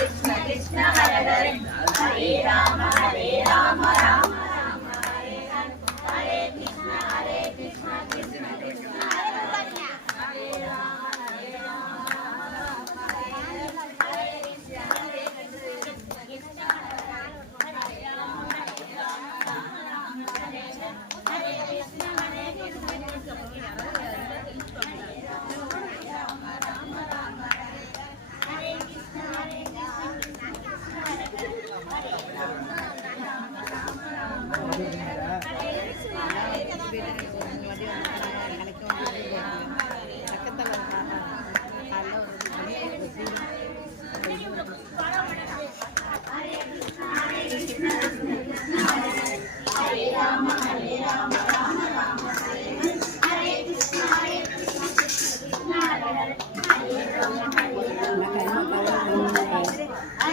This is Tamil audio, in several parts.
Krishna Krishna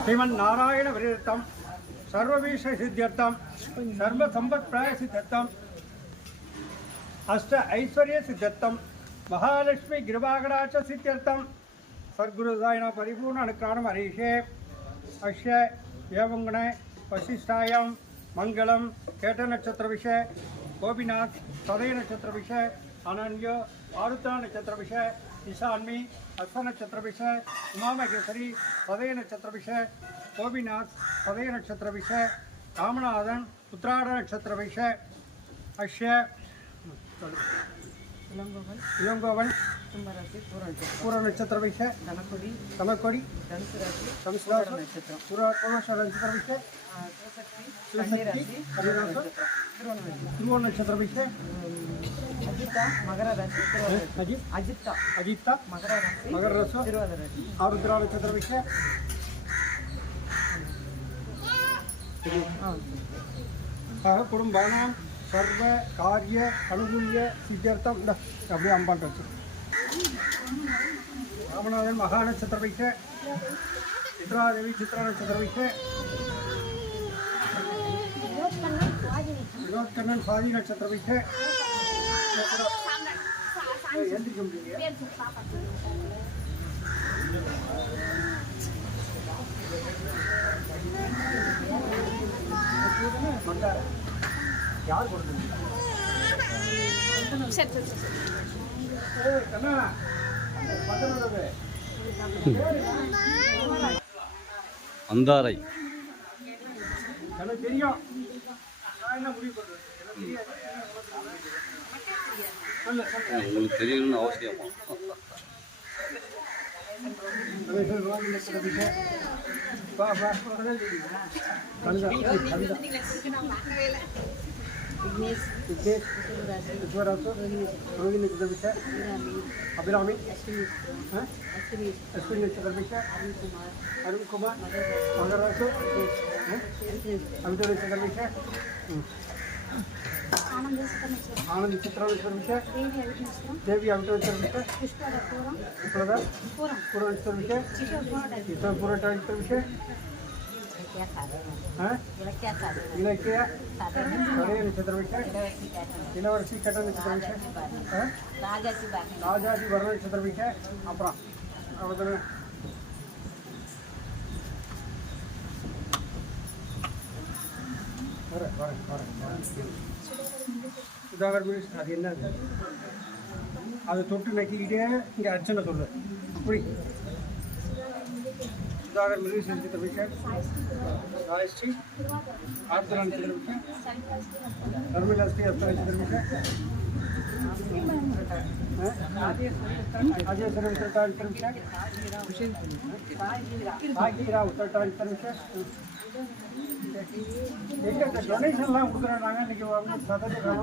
ஸ்ரீமன் நாராயண விரதம் சர்வபீஷ சித்தியர்த்தம் சர்வ சம்பத் பிராய சித்தம் அஷ்ட ஐஸ்வர்ய சித்தம் மகாலட்சுமி கிருபாகராட்ச சித்தியர்த்தம் சர்க்குருதாயின பரிபூர்ண அனுக்கிராணம் ஹரிஷே அஷ்ய ஏவங்குண வசிஷ்டாயம் மங்களம் கேட்ட நட்சத்திர விஷ கோபிநாத் சதய நட்சத்திர விஷ அனன்யோ ஆருத்தா நட்சத்திர விஷ ದಿಶಾನ್ವಿ ಅಶ್ವನ ನಕ್ಷತ್ರಭಿಷ ಉಮಾಮಹೇಶ್ವರಿ ಪದಯ ನಕ್ಷತ್ರಭಿಷ கோபிநாத் பதய நட்சத்திரபிஷ ராமநாதன் உத்ராட நட்சத்திரபிஷ அஷ்ய இளங்கோவன் பூர நட்சத்திர வைக்க தனக்கொடி தனக்கொடி தனுசு ராசி தனுசு ராசி நட்சத்திரம் பூர பூர்ணஸ்வர நட்சத்திர வைக்க திருவோண நட்சத்திர வைக்க அஜித்தா மகர ராசி அஜித் அஜித்தா அஜித்தா மகர ராசி மகர ராசி திருவாத ராசி ஆருத்ரா நட்சத்திர வைக்க குடும்பம் சர்வ காரிய அனுகூல்ய சித்தியார்த்தம். இந்த அப்படியே அம்பான் வச்சு ராமநாதன் மகா நட்சத்திர வைக்க சித்ராதேவி சித்ரா நட்சத்திர வைக்க வினோத்கண்ணன் சுவாதி நட்சத்திர வைக்க எழுந்திருக்க முடியுங்க யார் கொடுத்தது? ஏய், கண்ணா, பத்திரம் அந்தாரை. உங்களுக்கு தெரியணும்னு அவசியமா ரோகிணி విఘ్నేష్ విఘ్నేష్ విశ్వరాజు రోహిణి చంద్రభిష అభిరామి అశ్విని అశ్విని అశ్విని చంద్రభిష అరుణ్ కుమార్ అరుణ్ కుమార్ మగరాజు అభిరామి చంద్రభిష ఆనంద చిత్రావేశ్వర విషయ దేవి అవిటేశ్వర విషయ కృష్ణదా పూర్వం ದಿನಕ್ಕೆ ಹಳೆಯ ನಕ್ಷತ್ರವಿಷ ದಿನವರ್ಷಿ ಕಟ ನಕ್ಷತ್ರವಿಷ ರಾಜಾಜಿ ವರ್ಣ ನಕ್ಷತ್ರವಿಷ ಅಪುರ ಅದನ್ನು வர வர வர சுதாகர் மினிஸ்ட் அது என்னது அதை தொட்டு நக்கிக்கிட்டே இங்கே அர்ச்சனை சொல்லு அப்படி సాగర్ మిడిల్ సెంచరీ వికెట్ రాయస్టీ ఆర్థర్ అని చెందిన వికెట్ టర్మిల్ ఎస్టీ ఎస్ఆర్ చెందిన వికెట్ అజయ్ సరే ఉత్తర టాల్టర్ వికెట్ సాగిరా ఉత్తర టాల్టర్ వికెట్ எங்கிட்ட டொனேஷன்லாம் கொடுக்குறாங்க இன்னைக்கு வந்து சதவீதம்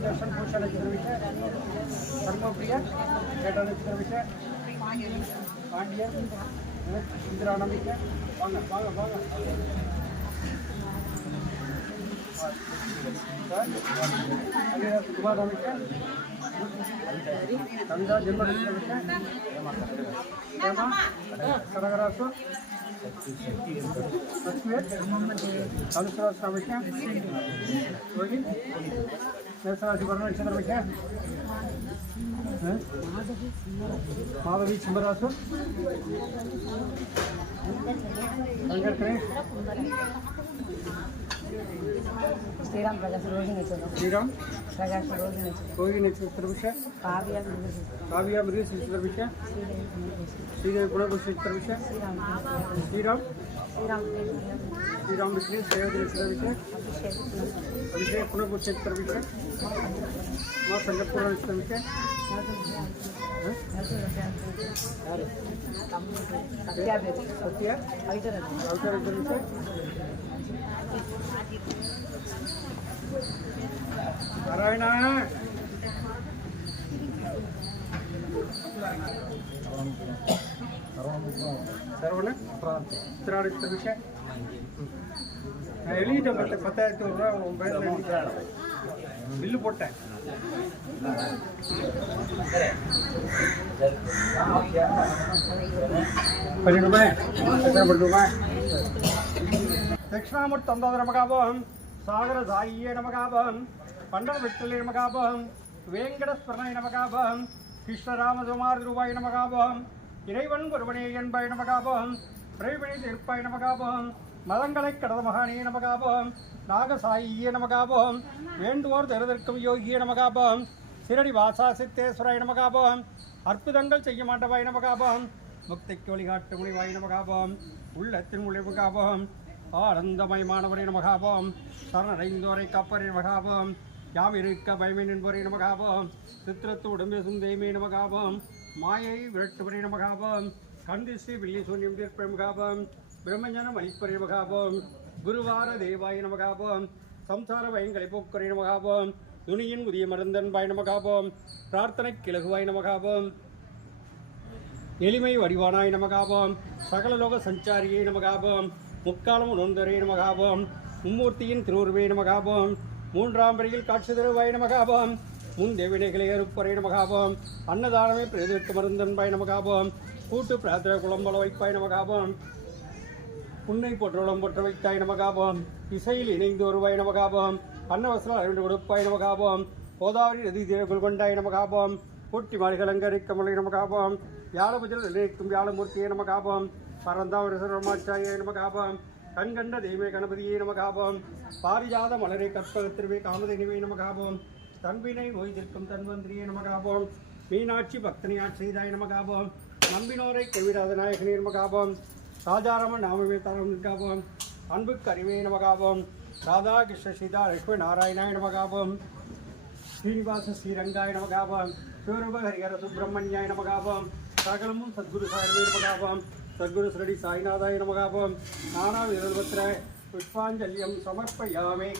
சுதர்ஷன் பூஷ நட்சத்திர விஷயம் கர்மபிரியா கேட்ட நட்சத்திர விஷயம் பாண்டியன் இந்திரா நம்பிக்கை வாங்க வாங்க வாங்க குமார் நம்பிக்கை கவிதா ஜென்ம நட்சத்திர விஷயம் ஹேமா கனகராசு మేషరాశి చంద్రమిఖ మాధవి సింహరాశు వెంకట్రేష్ శ్రీరామ్ ప్రకాశ్ రోహిణి శ్రీరామ్ ప్రకాశ్ రోహిణి రోహిణి చిత్రభిష కావ్య కావ్య బ్రీస్ చిత్రభిష శ్రీదేవి పునర్భుష చిత్రభిష శ్రీరామ్ శ్రీరామ్ విష్ణు సేవతి చిత్రభిష అభిషేక్ పునర్భుష చిత్రభిష మా సంగపూర్ణ చిత్రభిష மா சங்கப்பூர் நட்சத்திர விஷயம் సత్యాభ్యర్థి சத்யா కవిత கவிதா நட்சத்திர விஷயம் நாராயணா சரவண திராடித்த விஷயம் நான் எழுதிட்டேன் பத்து பத்தாயிரத்தி ஒரு ரூபா உன் பேரில் எழுதிட்டேன் பில்லு போட்டேன் பண்ணிடுமே எத்தனை பண்ணிடுமே దక్షిణామూర్తి నమకాభవం సాగర సాయియే నమకాభవం పండర విట్టలే నమకాభవం வேங்கடஸ்வரனாய் நமகாபம் கிருஷ்ணராமசுமார் ரூபாய் நமகாபம் இறைவன் ஒருவனே என்பாய் நமகாபம் பிரைவணி தீர்ப்பாய் நமகாபம் மதங்களை கடந்த மகானே நமகாபம். நாகசாயியே நமகாபம். வேண்டுவோர் தருதற்கும் யோகியே நமகாபம். சிரடி வாசா சித்தேஸ்வராய நமகாபம். அற்புதங்கள் செய்ய மாட்டவாய் நமகாபம். முக்திக்கு வழிகாட்டு முடிவாய் நமகாபம். உள்ளத்தின் மொழிமுகாபம் ஆனந்தமயமானவரை நமகாபம். சரணடைந்தோரை கப்பரை நமகாபம். யாம் இருக்க பயமை நின்பரை நமகாபம். சித்திரத்து உடம்பே சுந்தேமே நமகாபம். மாயை விரட்டுவரை நமகாபம். கந்திசி வில்லி சூன்யம் தீர்ப்பை நமகாபம். பிரம்மஞானம் அளிப்பரே நமகாபம் குருவார தேவாய நமகாபம் சம்சார பயங்களை போக்குரே நமகாபம் துணியின் உரிய மருந்தன்பாய் நமகாபம் பிரார்த்தனை கிழகுவாய் நமகாபம் எளிமை வடிவானாய் நமகாபம் சகலலோக சஞ்சாரியை நமகாபம் முக்காலம் உணர்ந்தரை நமகாபம் மும்மூர்த்தியின் திருவுருவே நமகாபம் மூன்றாம் வரியில் காட்சி தருவாய் நமகாபம் முன் தேவினைகளை அறுப்பறை நமகாபம் அன்னதானமே பிரதிவிட்டு மருந்தன்பாய் நமகாபம் கூட்டு பிரார்த்தனை குளம்பல வைப்பாய் நமகாபம் புன்னை பொற்றோளம் பொற்ற வைத்தாய் நமகாபம் இசையில் இணைந்து வருவாய் நமகாபம் அன்னவசரம் அறிந்து கொடுப்பாய் நமகாபம் கோதாவரி நதி தீரக்குள் கொண்டாய் நமகாபம் கூட்டி மாளிகளங்கரிக்க மலை நமகாபம் வியாழபுஜல் நிலைக்கும் வியாழமூர்த்தியே நமகாபம் பரந்தாவரி சர்வமாச்சாயே நமகாபம் கண்கண்ட தெய்வமே கணபதியே நமகாபம் பாரிஜாத மலரை கற்பகத்திருவே காமதேனிவே நமகாபம் தன்பினை நோய்திருக்கும் தன்வந்திரியை நமகாபம் மீனாட்சி பக்தனியாட் செய்தாய் நமகாபம் நம்பினோரை கைவிடாத நாயகனே நமகாபம் ராஜாராம நாமமே தரம் அன்புக்கு அறிவே நமகாபம். ராதாகிருஷ்ண சீதா லட்சுமி நாராயணாய நமகாபம். ஸ்ரீனிவாச ஸ்ரீரங்காய நமகாபம். சிவரூப ஹரிஹர சுப்பிரமணியாய நமகாபம். சகலமும் சத்குரு சாயமே நமகாபம். சத்குரு ஸ்ரீ சாய்நாதாய நமகாபம். நானா விதர்வத்திர புஷ்பாஞ்சல்யம் சமர்ப்பயாமே.